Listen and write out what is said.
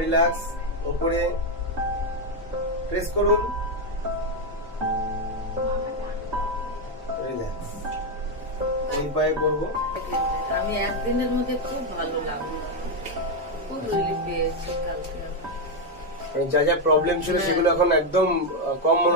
Relax, উপরে press করুন, relax. এই পায়ে করবো। আমি একদিনের মধ্যে খুব ভালো লাগলো, খুব রিলিফ পেয়েছি কালকে। যা যা প্রবলেম ছিল সেগুলো এখন একদম কম মনে